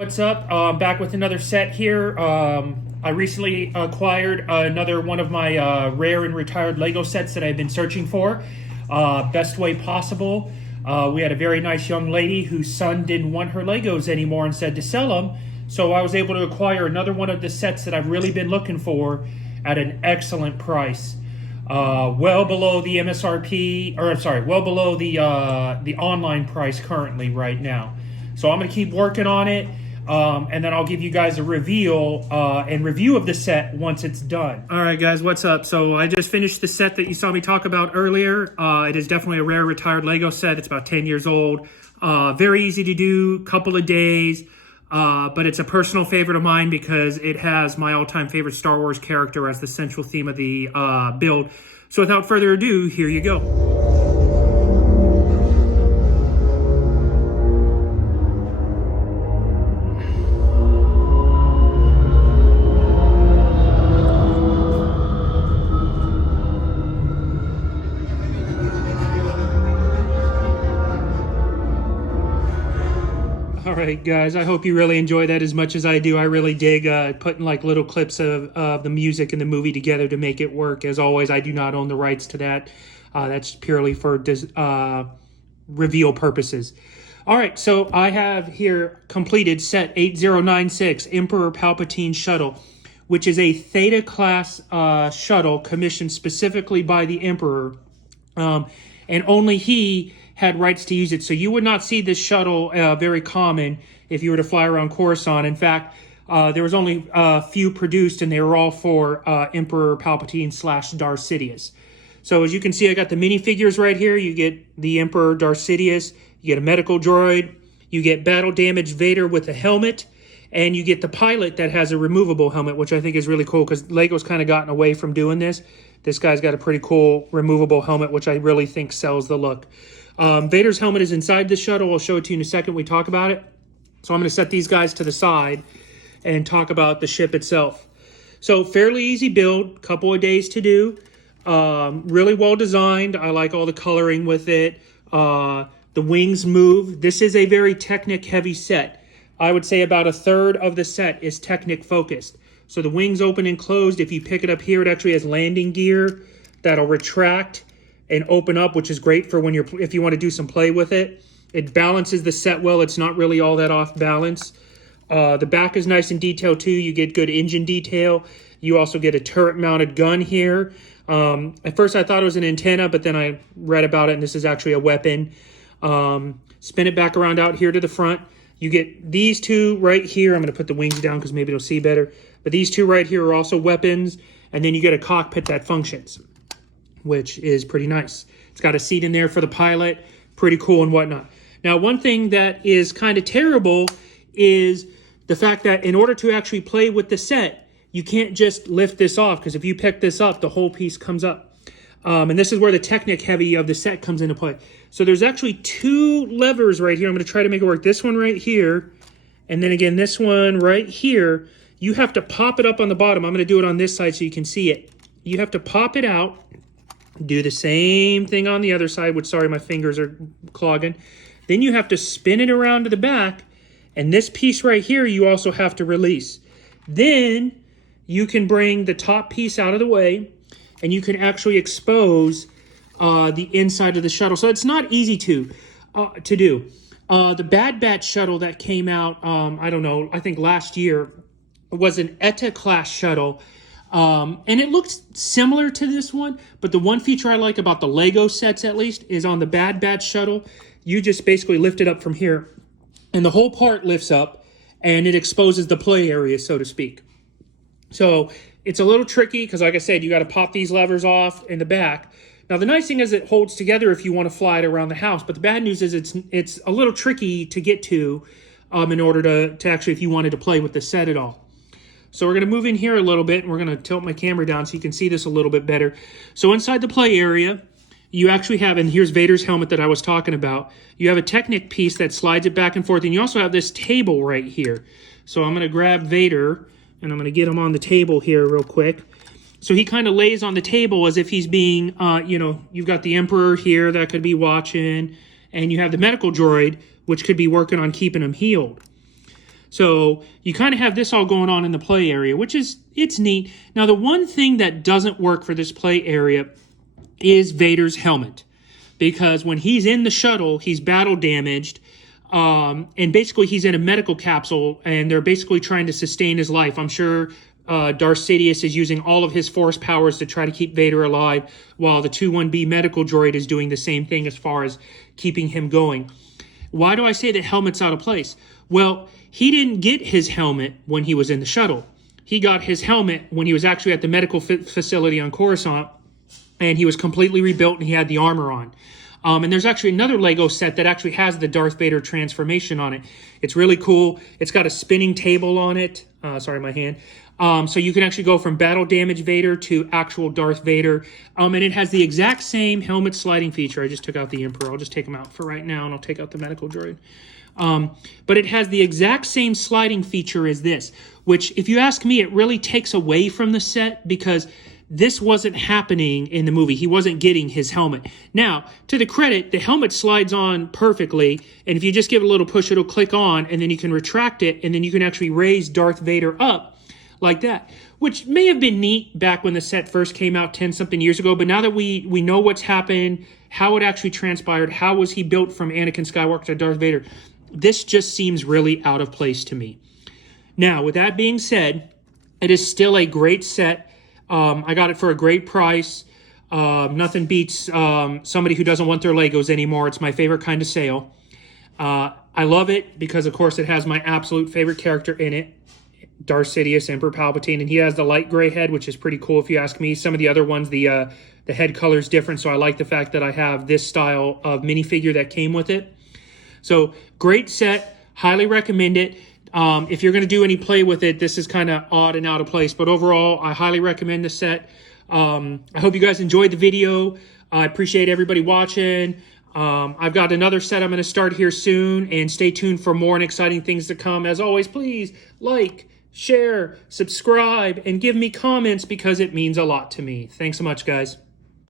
What's up? Back with another set here. I recently acquired another one of my rare and retired Lego sets that I've been searching for. Best way possible. We had a very nice young lady whose son didn't want her Legos anymore and said to sell them. So I was able to acquire another one of the sets that I've really been looking for at an excellent price. Well below the MSRP, or sorry, well below the online price currently right now. So I'm going to keep working on it. And then I'll give you guys a reveal and review of the set once it's done. All right, guys, what's up? So I just finished the set that you saw me talk about earlier. It is definitely a rare retired Lego set. It's about 10 years old. Very easy to do, couple of days. But it's a personal favorite of mine because it has my all-time favorite Star Wars character as the central theme of the build. So without further ado, here you go. All right, guys, I hope you really enjoy that as much as I do. I really dig putting like little clips of the music and the movie together to make it work. As always, I do not own the rights to that. That's purely for reveal purposes. All right, so I have here completed set 8096, Emperor Palpatine Shuttle, which is a Theta class shuttle commissioned specifically by the Emperor. And only he had rights to use it. So you would not see this shuttle very common if you were to fly around Coruscant. In fact, there was only a few produced, and they were all for Emperor Palpatine / Darth Sidious. So as you can see, I got the minifigures right here. You get the Emperor Darth Sidious, you get a medical droid, you get battle damaged Vader with a helmet, and you get the pilot that has a removable helmet, which I think is really cool because Lego's kind of gotten away from doing this. This guy's got a pretty cool removable helmet, which I really think sells the look. Vader's helmet is inside the shuttle. I'll show it to you in a second when we talk about it. So I'm going to set these guys to the side and talk about the ship itself. So fairly easy build, couple of days to do. Really well designed. I like all the coloring with it. The wings move. This is a very Technic heavy set. I would say about a third of the set is Technic focused. So the wings open and closed. If you pick it up here, it actually has landing gear that'll retract and open up, which is great for when if you want to do some play with it. It balances the set well. It's not really all that off balance. The back is nice and detailed too. You get good engine detail. You also get a turret mounted gun here. At first I thought it was an antenna, but then I read about it and this is actually a weapon. Spin it back around out here to the front. You get these two right here. I'm going to put the wings down because maybe it'll see better. But these two right here are also weapons. And then you get a cockpit that functions, which is pretty nice. It's got a seat in there for the pilot, pretty cool and whatnot. Now, one thing that is kind of terrible is the fact that in order to actually play with the set, you can't just lift this off, because if you pick this up, the whole piece comes up. And this is where the Technic heavy of the set comes into play. So there's actually two levers right here. I'm going to try to make it work. This one right here, and then again, this one right here. You have to pop it up on the bottom. I'm going to do it on this side so you can see it. You have to pop it out. Do the same thing on the other side, which, sorry, my fingers are clogging. Then you have to spin it around to the back, and this piece right here you also have to release. Then you can bring the top piece out of the way, and you can actually expose the inside of the shuttle. So it's not easy to do. The Bad Batch shuttle that came out, I don't know, I think last year, was an ETA class shuttle. And it looks similar to this one, but the one feature I like about the Lego sets, at least, is on the Bad Batch shuttle, you just basically lift it up from here, and the whole part lifts up, and it exposes the play area, so to speak. So it's a little tricky, because like I said, you got to pop these levers off in the back. Now, the nice thing is it holds together if you want to fly it around the house, but the bad news is it's a little tricky to get to in order to actually, if you wanted to play with the set at all. So we're going to move in here a little bit, and we're going to tilt my camera down so you can see this a little bit better. So inside the play area, you actually have, and here's Vader's helmet that I was talking about. You have a Technic piece that slides it back and forth, and you also have this table right here. So I'm going to grab Vader, and I'm going to get him on the table here real quick. So he kind of lays on the table as if he's being, you've got the Emperor here that could be watching, and you have the medical droid, which could be working on keeping him healed. So you kind of have this all going on in the play area, which is, it's neat. Now, the one thing that doesn't work for this play area is Vader's helmet. Because when he's in the shuttle, he's battle damaged. And basically he's in a medical capsule, and they're basically trying to sustain his life. I'm sure Darth Sidious is using all of his force powers to try to keep Vader alive, while the 21B medical droid is doing the same thing as far as keeping him going. Why do I say that helmet's out of place? Well, he didn't get his helmet when he was in the shuttle. He got his helmet when he was actually at the medical facility on Coruscant, and he was completely rebuilt and he had the armor on. And there's actually another Lego set that actually has the Darth Vader transformation on it. It's really cool. It's got a spinning table on it. Sorry, my hand. So you can actually go from battle damage Vader to actual Darth Vader. And it has the exact same helmet sliding feature. I just took out the Emperor. I'll just take him out for right now, and I'll take out the medical droid. But it has the exact same sliding feature as this, which, if you ask me, it really takes away from the set, because this wasn't happening in the movie. He wasn't getting his helmet. Now, to the credit, the helmet slides on perfectly, and if you just give it a little push, it'll click on, and then you can retract it, and then you can actually raise Darth Vader up like that, which may have been neat back when the set first came out 10-something years ago, but now that we know what's happened, how it actually transpired, how was he built from Anakin Skywalker to Darth Vader, this just seems really out of place to me. Now, with that being said, it is still a great set. I got it for a great price. Nothing beats somebody who doesn't want their Legos anymore. It's my favorite kind of sale. I love it because, of course, it has my absolute favorite character in it, Darth Sidious, Emperor Palpatine, and he has the light gray head, which is pretty cool if you ask me. Some of the other ones, the head color is different, so I like the fact that I have this style of minifigure that came with it. So, great set. Highly recommend it. If you're going to do any play with it, this is kind of odd and out of place. But overall, I highly recommend the set. I hope you guys enjoyed the video. I appreciate everybody watching. I've got another set I'm going to start here soon. And stay tuned for more and exciting things to come. As always, please like, share, subscribe, and give me comments because it means a lot to me. Thanks so much, guys.